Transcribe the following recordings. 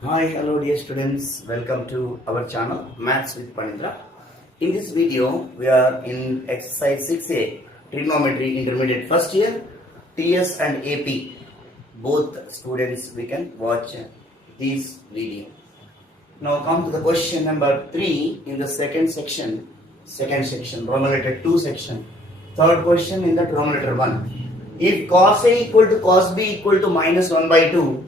Hi, hello dear students. Welcome to our channel Maths with Panindra. In this video, we are in exercise 6A Trigonometry Intermediate First Year TS and AP. Both students we can watch this video. Now come to the question number 3 in the second section, Trigonometry 2 section. Third question in the Trigonometry 1. If cos A equal to cos B equal to minus 1 by 2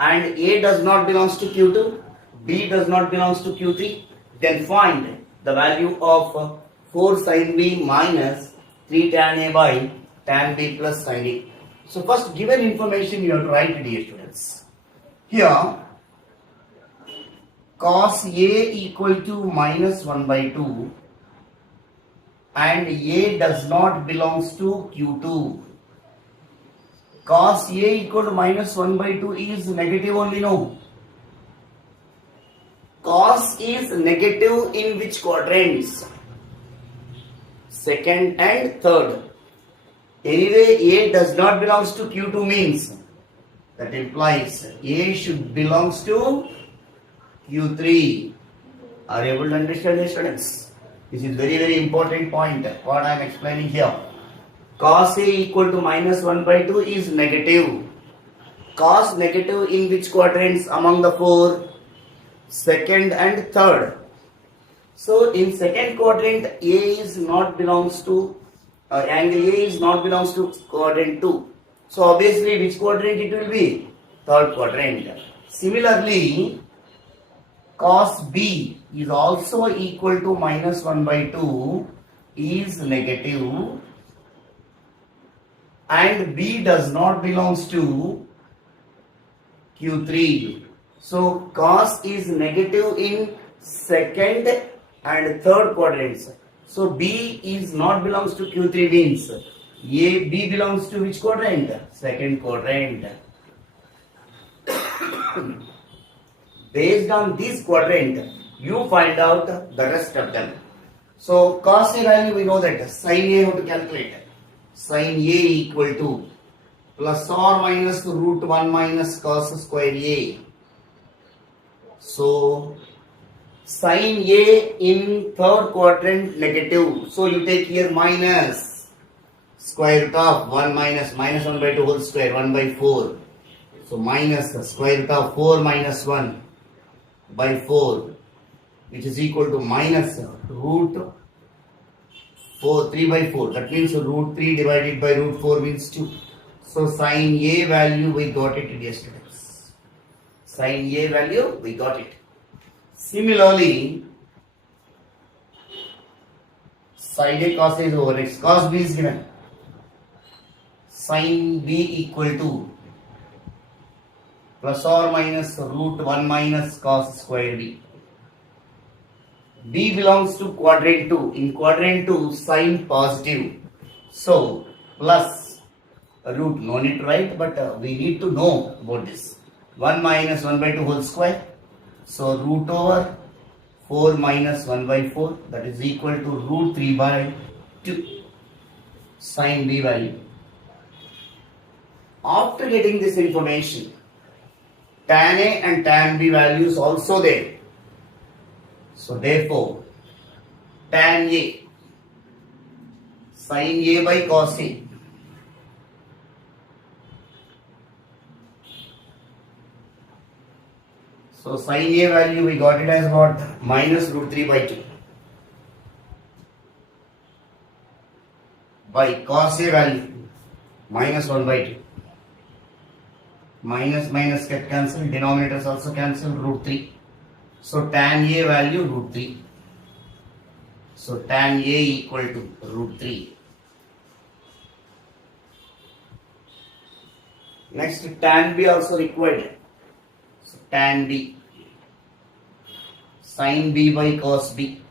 and A does not belongs to Q2, B does not belongs to Q3, then find the value of 4 sin B minus 3 tan A by tan B plus sin A. So first given information you have to write, dear students. Here cos A equal to minus 1 by 2 and A does not belongs to Q2. Cos A equal to minus 1 by 2 is negative only, no. Cos is negative in which quadrants? Second and third. Anyway, A does not belongs to Q2 means that implies A should belongs to Q3. Are you able to understand this, students? This is very important point what I am explaining here. Cos A equal to minus 1 by 2 is negative. Cos negative in which quadrants among the four? Second and third. So in second quadrant A is not belongs to angle A is not belongs to quadrant 2. So obviously which quadrant it will be? Third quadrant. Similarly, cos B is also equal to minus 1 by 2 is negative and B does not belongs to Q3. So cos is negative in second and third quadrants. So B is not belongs to Q3 means B belongs to which quadrant? Second quadrant. Based on this quadrant, you find out the rest of them. So cos A value we know that sin A how to calculate. Sin A equal to plus or minus root 1 minus cos square A. So sin A in third quadrant negative. So you take here minus square root of 1 minus 1 by 2 whole square 1 by 4. So minus the square root of 4 minus 1 by 4 which is equal to minus root 4 3 by 4. That means root 3 divided by root 4 means 2. So sin A value we got it, dear students. Sin A value we got it. Similarly, sin A cos A is over. Next cos B is given. Sin B equal to plus or minus root 1 minus cos square B. B belongs to quadrant 2. In quadrant 2, sign positive. So, plus root, no need to write, but we need to know about this. 1 minus 1 by 2 whole square. So, root over 4 minus 1 by 4, that is equal to root 3 by 2. Sin B value. After getting this information, tan A and tan B values also there. So therefore, tan A, sin A by cos A. So sin A value we got it as what? Minus root 3 by 2. By cos A value, minus 1 by 2. Minus get cancelled, denominators also cancel, root 3. So tan A value root 3. So tan A equal to root 3. Next tan B also required. So tan B. Sin B by cos B.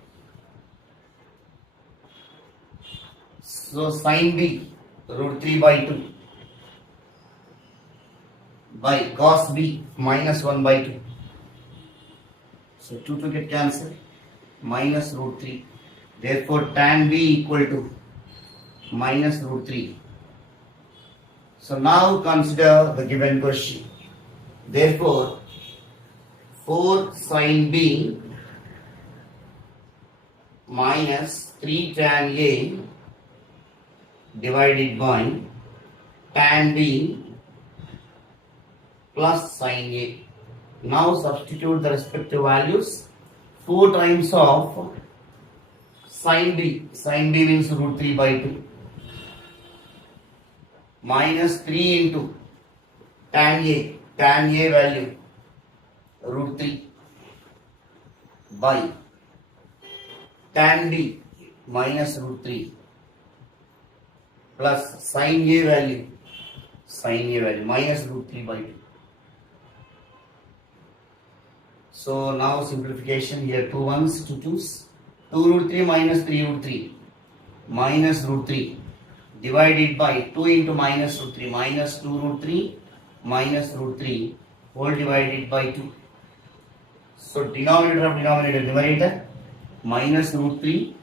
So sin B root 3 by 2. By cos B minus 1 by 2. So 2 to get cancelled, minus root 3. Therefore tan B equal to minus root 3. So now consider the given question. Therefore 4 sin B minus 3 tan A divided by tan B plus sin A. Now substitute the respective values. 4 times of sin B. Sin B means root 3 by 2. Minus 3 into tan A. Tan A value root 3 by tan B minus root 3 plus sin A value minus root 3 by 2. So now simplification here, 2 ones, 2 twos, 2 root 3 minus 3 root 3 minus root 3 divided by 2 into minus root 3 minus 2 root 3 minus root 3 whole divided by 2. So denominator of denominator, numerator minus root 3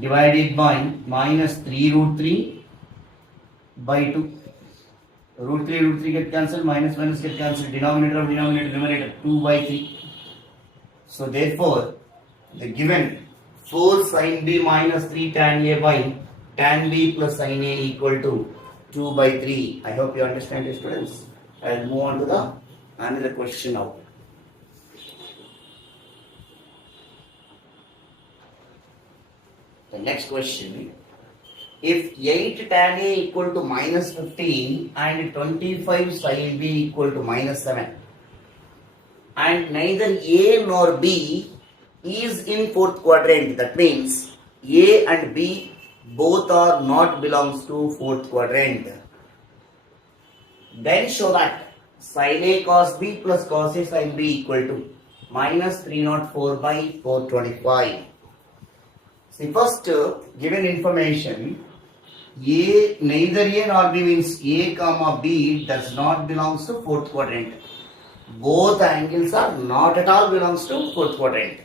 divided by minus 3 root 3 by 2. Root 3 get cancelled, minus minus get cancelled, denominator of denominator, numerator 2 by 3. So therefore, the given 4 sin B minus 3 tan A by tan B plus sin A equal to 2 by 3. I hope you understand it, students. I will move on to the another question now. The next question, if 8 tan A equal to minus 15 and 25 sin B equal to minus 7 and neither A nor B is in fourth quadrant, that means A and B both are not belongs to fourth quadrant, then show that sin A cos B plus cos A sin B equal to minus 304 by 425. See, first given information, neither A nor B means A comma B does not belongs to fourth quadrant. Both angles are not at all belongs to fourth quadrant.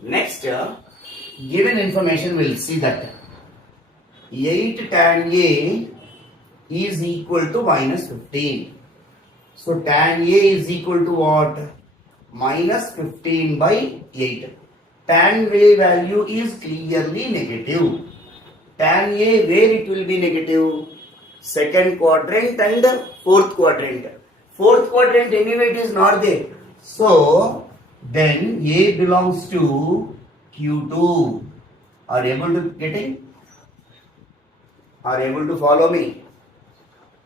Next, given information we will see that 8 tan A is equal to minus 15. So tan A is equal to what? Minus 15 by 8. Tan A value is clearly negative. Tan A, where it will be negative? Second quadrant and fourth quadrant. Fourth quadrant anyway it is not there. So then A belongs to Q2. Are you able to get it? Are you able to follow me?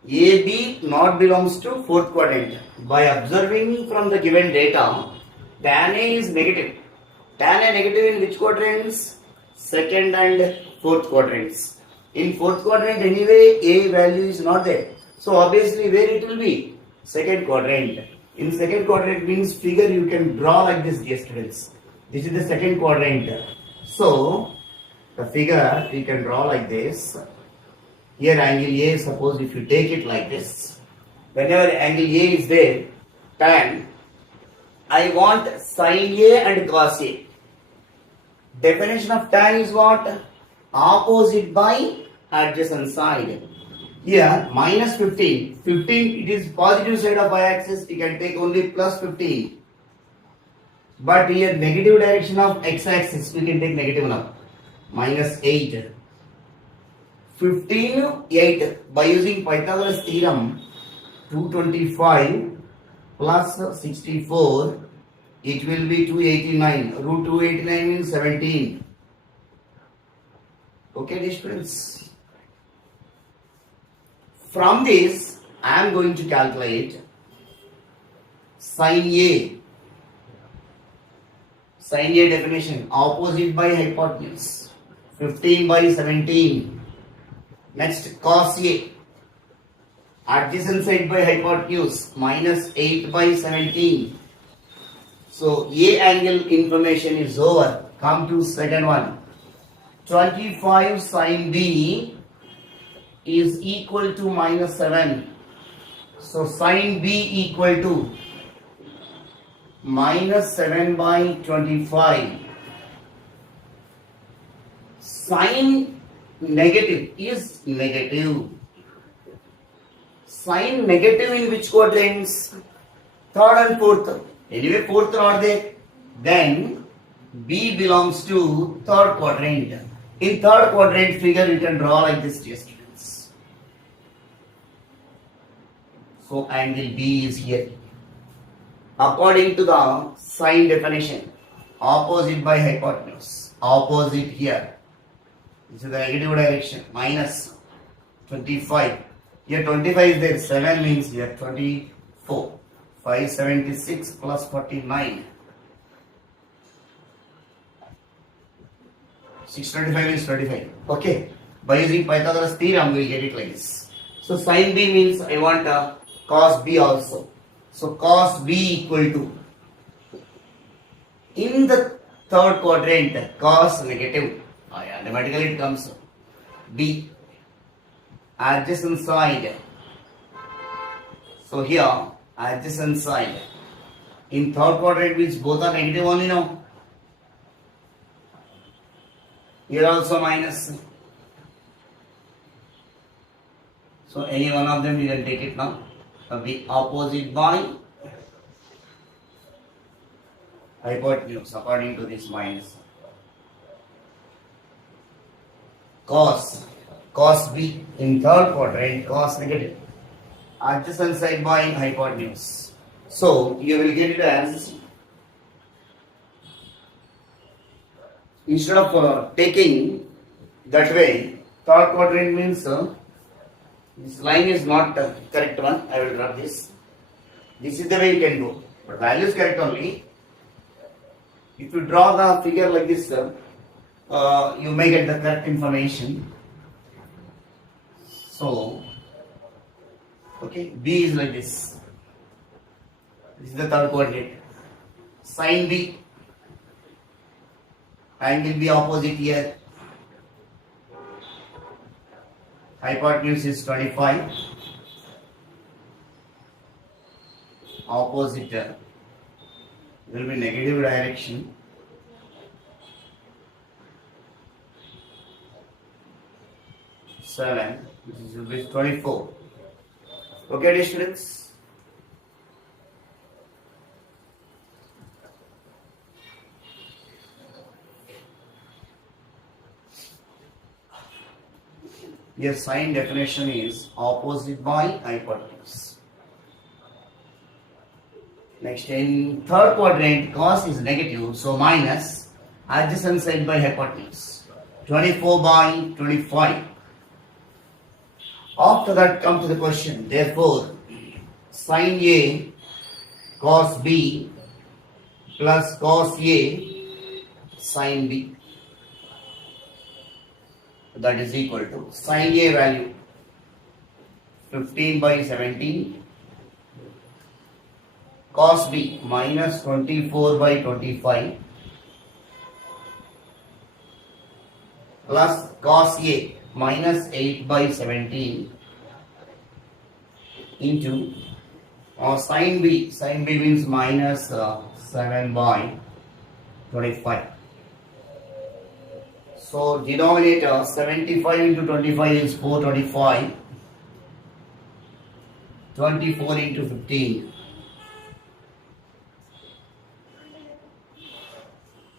AB not belongs to fourth quadrant. By observing from the given data, tan A is negative. Tan A negative in which quadrants? Second and fourth quadrants. In fourth quadrant anyway A value is not there. So obviously where it will be? Second quadrant. In second quadrant means figure you can draw like this, dear students. This is the second quadrant. So the figure we can draw like this. Here angle A, suppose if you take it like this, whenever angle A is there, tan, I want sin A and cos A. Definition of tan is what? Opposite by adjacent side. Here minus 15, 15 it is positive side of y-axis, you can take only plus 15. But here negative direction of x-axis, we can take negative now, minus 8. 15, 8, by using Pythagoras theorem, 225 plus 64, it will be 289. Root 289 means 17. Okay, dear students. From this, I am going to calculate sin A. Sin A definition, opposite by hypotenuse, 15 by 17. Next, cos A, adjacent side by hypotenuse, minus 8 by 17. So A angle information is over. Come to second one. 25 sin B is equal to minus 7. So sin B equal to minus 7 by 25. Sin negative is negative. Sin negative in which quadrants? Third and fourth. Anyway, fourth not there. Then B belongs to third quadrant. In third quadrant figure, you can draw like this, dear students. So angle B is here. According to the sign definition, opposite by hypotenuse. Opposite here. This is the negative direction. Minus 25. Here 25 is there. 7 means here 24. 576 plus 49. 625 is 25. Okay. By using Pythagoras theorem, we will get it like this. So sin B means I want cos B also. So cos B equal to, in the third quadrant, cos negative. Automatically it comes B. Adjacent side. So here adjacent side. In third quadrant means both are negative only now. Here also minus. So any one of them you can take it now. Be opposite by hypotenuse according to this minus. Cos B in third quadrant, cos negative. Adjacent side by hypotenuse. So you will get it as, instead of taking that way, third quadrant means this line is not correct one. I will draw this. This is the way you can go. But value is correct only. If you draw the figure like this, you may get the correct information. So, okay, B is like this. This is the third quadrant. Sin B. Angle B opposite here. Hypotenuse is 25. Opposite will be negative direction. Seven. This will be 24. Okay, dear students. Your sign definition is opposite by hypotenuse. Next, in third quadrant, cos is negative, so minus adjacent side by hypotenuse. 24 by 25. After that, come to the question. Therefore, sin A cos B plus cos A sin B. That is equal to sin A value 15 by 17, cos B minus 24 by 25 plus cos A minus 8 by 17 into sin B. Sin B means minus 7 by 25. So denominator 75 into 25 is 425. 24 into 15.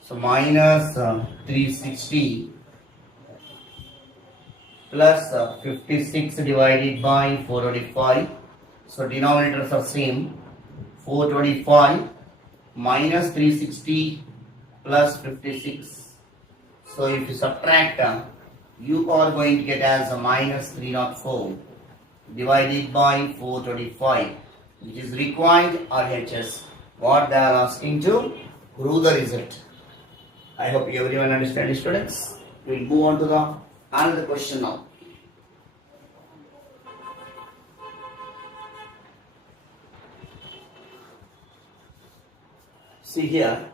So minus 360 plus 56 divided by 425. So denominators are same. 425 minus 360 plus 56. So if you subtract, you are going to get as a minus 304 divided by 425, which is required RHS. What they are asking to prove the result. I hope everyone understands, students. We will move on to the another question now. See here.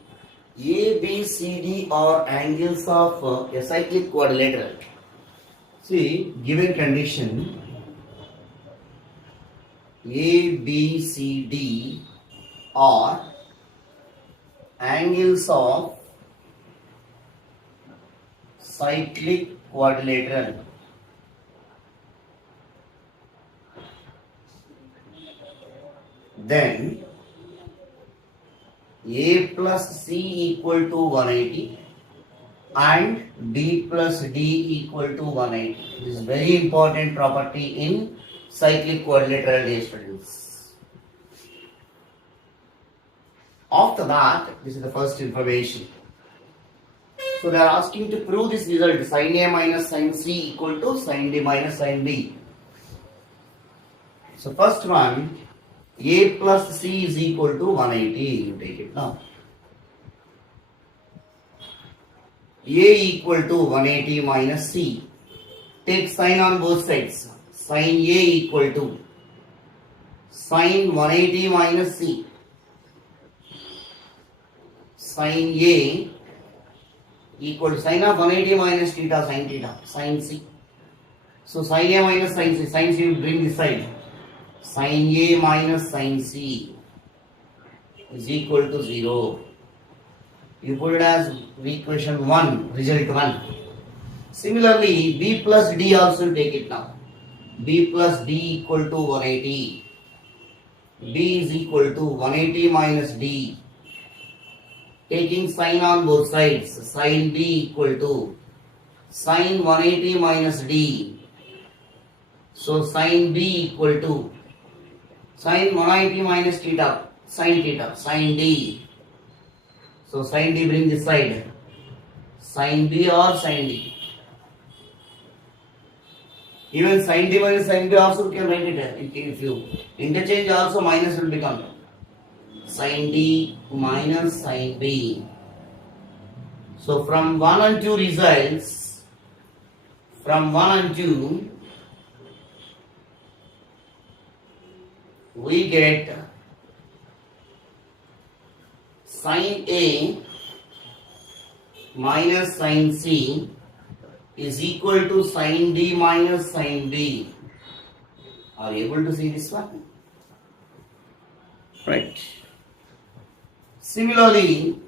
A, B, C, D are angles of a cyclic quadrilateral. See, given condition A, B, C, D are angles of cyclic quadrilateral. Then A plus C equal to 180 and B plus D equal to 180. This is very important property in cyclic quadrilateral, dear students. After that, this is the first information. So they are asking to prove this result, sin A minus sin C equal to sin D minus sin B. So first one, A plus C is equal to 180. You take it now. A equal to 180 minus C. Take sin on both sides. Sin A equal to sin 180 minus C. Sin A equal to sin of 180 minus theta sin theta, sin C. So sin A minus sin C, sin C will bring this side. Sin A minus sin C is equal to 0. You put it as equation 1, result 1. Similarly, B plus D also take it now. B plus D equal to 180. B is equal to 180 minus D. Taking sin on both sides, sin B equal to sin 180 minus D. So sin B equal to sin 180 minus theta, sin D. So sin D bring this side, sin B or sin D. Even sin D minus sin B also can write it. If you interchange also, minus will become sin D minus sin B. So from 1 and 2 results, from 1 and 2, we get sin A minus sin C is equal to sin D minus sin B. Are you able to see this one? Right. Similarly,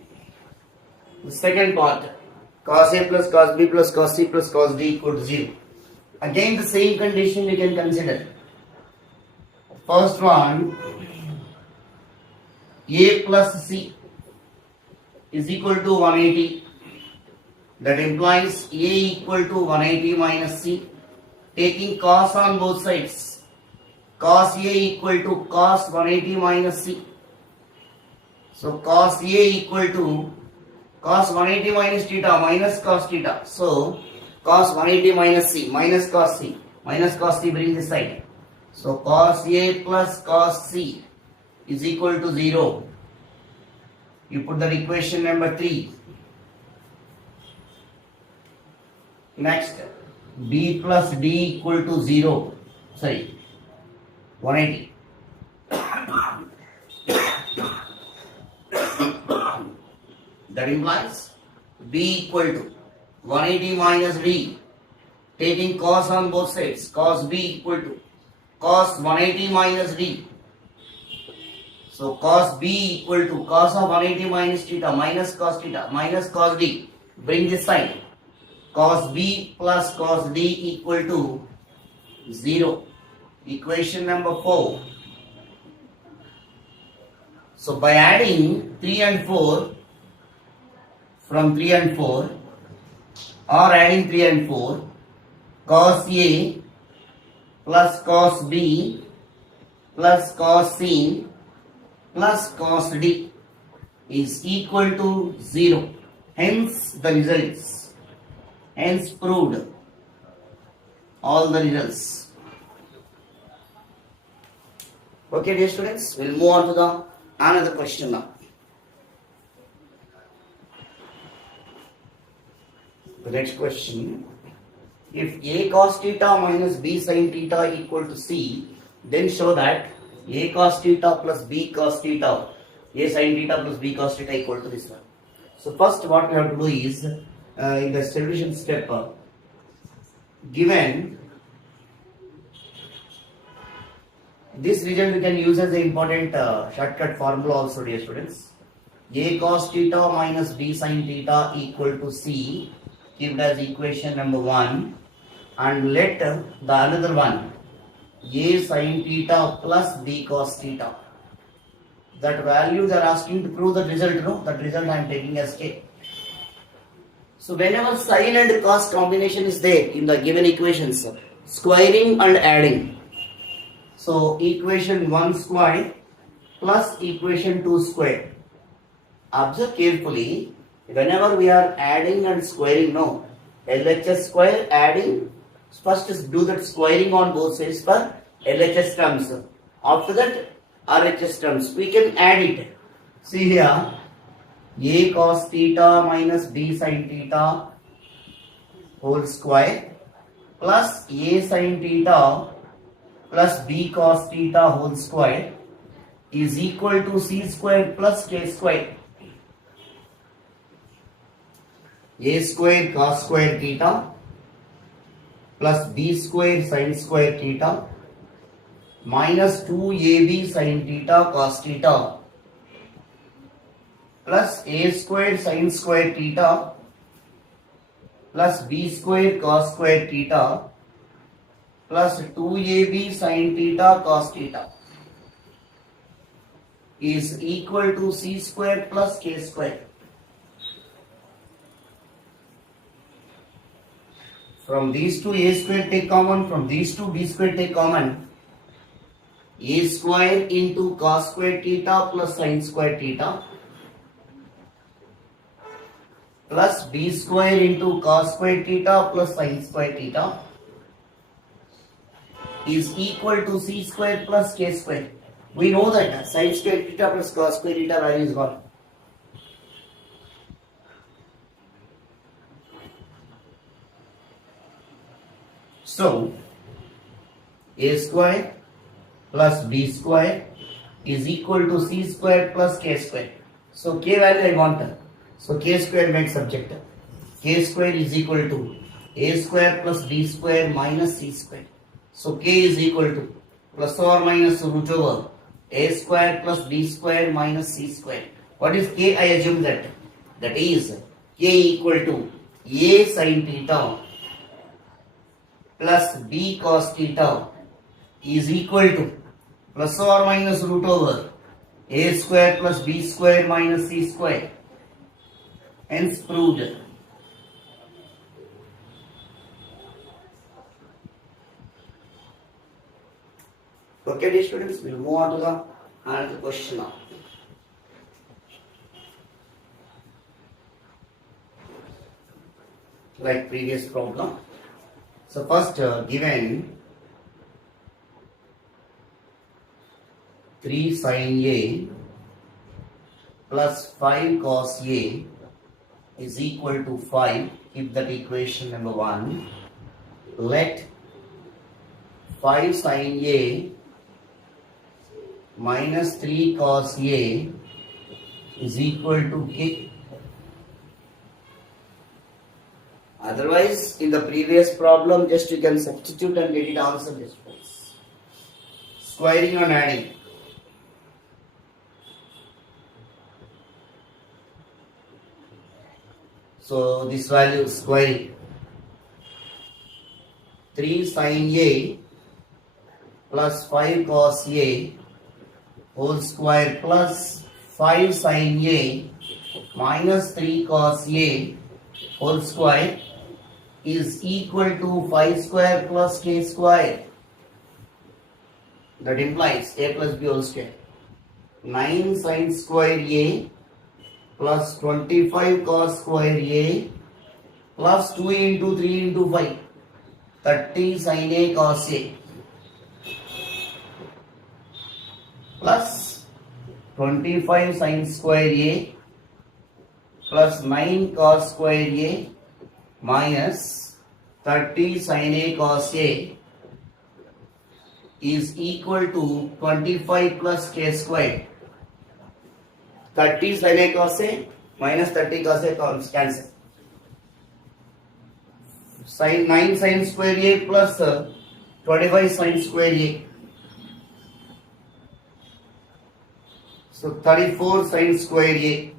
the second part, cos A plus cos B plus cos C plus cos D equal to 0. Again the same condition we can consider. First one, A plus C is equal to 180. That implies A equal to 180 minus C. Taking cos on both sides, cos A equal to cos 180 minus C. So cos A equal to cos 180 minus theta minus cos theta. So cos 180 minus C minus cos C. Minus cos C bring this side. So cos A plus cos C is equal to 0. You put that equation number 3. Next, B plus D equal to 0. Sorry, 180. That implies B equal to 180 minus D. Taking cos on both sides, cos B equal to cos 180 minus D. So cos B equal to cos of 180 minus theta minus cos D. Bring this side. Cos B plus cos D equal to 0. Equation number 4. So by adding 3 and 4, from 3 and 4, or adding 3 and 4, cos A plus cos B plus cos C plus cos D is equal to 0. Hence the results. Hence proved all the results. Okay, dear students, we'll move on to the another question now. The next question: if A cos theta minus B sin theta equal to C, then show that A cos theta plus B cos theta, A sin theta plus B cos theta equal to this one. So first what we have to do is, in the solution step, given this result we can use as an important shortcut formula also, dear students. A cos theta minus B sin theta equal to C, keep it as equation number 1, and let the another one, A sin theta plus B cos theta, that value they are asking to prove the result, no? That result I am taking as k. So whenever sine and cos combination is there in the given equations, squaring and adding. So equation 1 square plus equation 2 square. Observe carefully, whenever we are adding and squaring, no, LHS square adding, first is do that squaring on both sides for LHS terms. After that RHS terms, we can add it. See here, a cos theta minus b sin theta whole square plus a sin theta plus b cos theta whole square is equal to c square plus k square. A square cos square theta plus b square sin square theta minus 2ab sin theta cos theta plus a square sin square theta plus b square cos square theta plus 2ab sin theta cos theta is equal to c square plus k square. From these two a square take common, from these two b square take common. A square into cos square theta plus sin square theta plus b square into cos square theta plus sin square theta is equal to c square plus k square. We know that sin square theta plus cos square theta value is gone. So a square plus b square is equal to c square plus k square. So k value I want. So k square makes subject. K square is equal to a square plus b square minus c square. So k is equal to plus or minus root over a square plus b square minus c square. What is k? I assume that is k equal to a sin theta plus b cos theta is equal to plus or minus root over a square plus b square minus c square. Hence proved. Okay, dear students, we'll move on to the another question now. Like previous problem. So first given 3 sin A plus 5 cos A is equal to 5. Keep that equation number 1. Let 5 sin A minus 3 cos A is equal to k. Otherwise, in the previous problem, just you can substitute and get it answer this place. Squaring and adding. So this value is squaring. 3 sin A plus 5 cos A whole square plus 5 sin A minus 3 cos A whole square is equal to 5 square plus k square. That implies a plus b whole square. 9 sin square A plus 25 cos square A plus 2 into 3 into 5. 30 sin A cos A plus 25 sin square A plus 9 cos square A minus 30 sin A cos A is equal to 25 plus k square. 30 sin A cos A minus 30 cos A cancel. Sin 9 sin square A plus 25 sin square A. So 34 sin square A.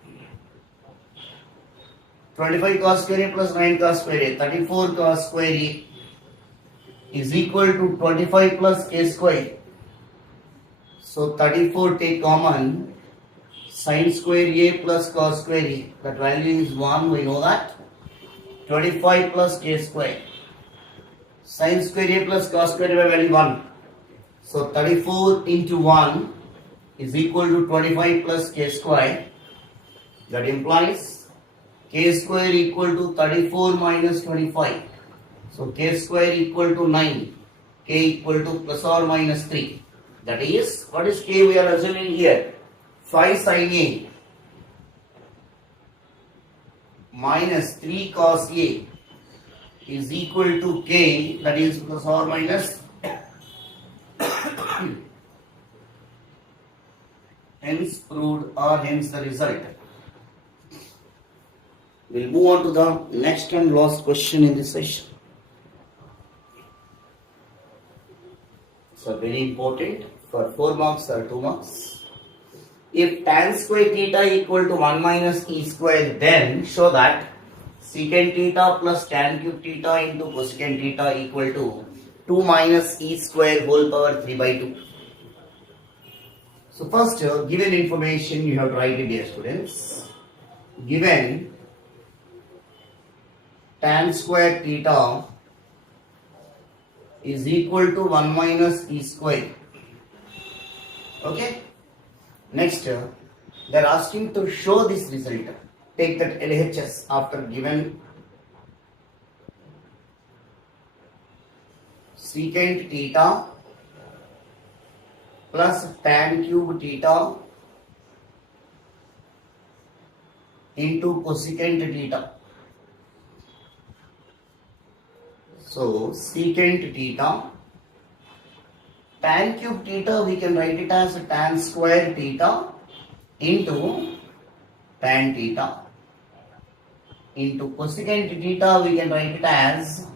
25 cos square A plus 9 cos square A. 34 cos square A is equal to 25 plus k square. So 34 take common. Sin square A plus cos square A. That value is 1, we know that. 25 plus k square. Sin square A plus cos square A value 1. So 34 into 1 is equal to 25 plus k square. That implies k square equal to 34 minus 25. So k square equal to 9. K equal to plus or minus 3. That is, what is k we are assuming here? 5 sin A minus 3 cos A is equal to k, that is plus or minus hence proved or hence the result. We'll move on to the next and last question in this session. So very important for 4 marks or 2 marks. If tan square theta equal to 1 minus e square, then show that secant theta plus tan cube theta into cosecant theta equal to 2 minus e square whole power 3 by 2. So first, given information you have to write it, dear students. Given tan square theta is equal to 1 minus e square. Okay. Next, they are asking to show this result. Take that LHS after given secant theta plus tan cube theta into cosecant theta. So secant theta, tan cube theta we can write it as tan square theta into tan theta, into cosecant theta we can write it as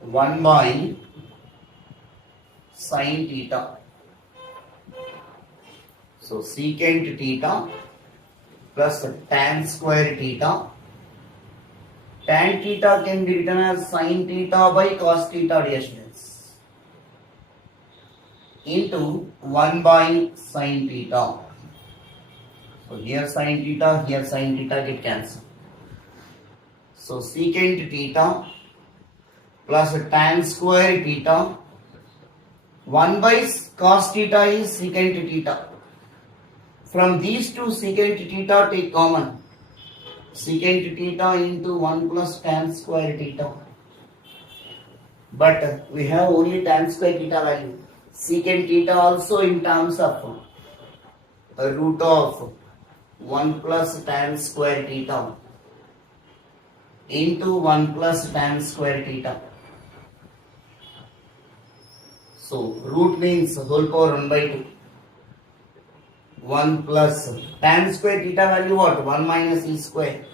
1 by sin theta. So secant theta plus tan square theta. Tan theta can be written as sin theta by cos theta, dear students, into 1 by sin theta. So here sin theta get cancelled. So secant theta plus tan square theta, 1 by cos theta is secant theta. From these two secant theta take common. Secant theta into 1 plus tan square theta. But we have only tan square theta value. Secant theta also in terms of a root of 1 plus tan square theta into 1 plus tan square theta. So root means whole power 1 by 2. 1 plus tan square theta value what? 1 minus e square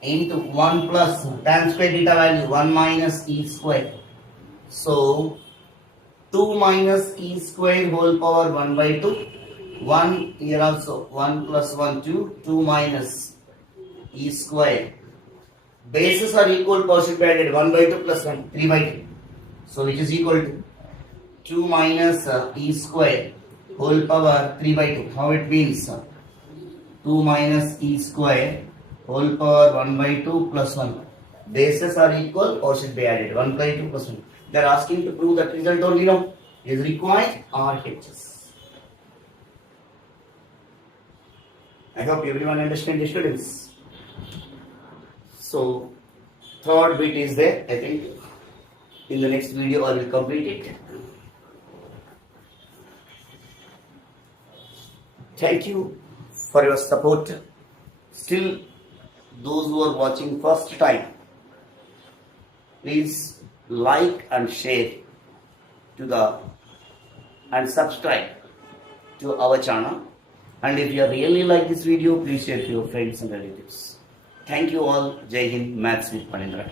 into 1 plus tan square theta value 1 minus e square. So 2 minus e square whole power 1 by 2. 1 here also 1 plus 1 2 minus e square. Bases are equal, power should be added 1 by 2 plus 1 3 by 2. So which is equal to 2 minus e square whole power 3 by 2. How it means? 2 minus e square whole power 1 by 2 plus 1. Bases are equal, or should be added 1 by 2 plus 1. They are asking to prove that result only now is required RHS. I hope everyone understands the students. So third bit is there. I think in the next video I will complete it. Thank you for your support. Still, those who are watching first time, please like and share and subscribe to our channel. And if you really like this video, please share to your friends and relatives. Thank you all. Jai Hind, Maths with Panindra.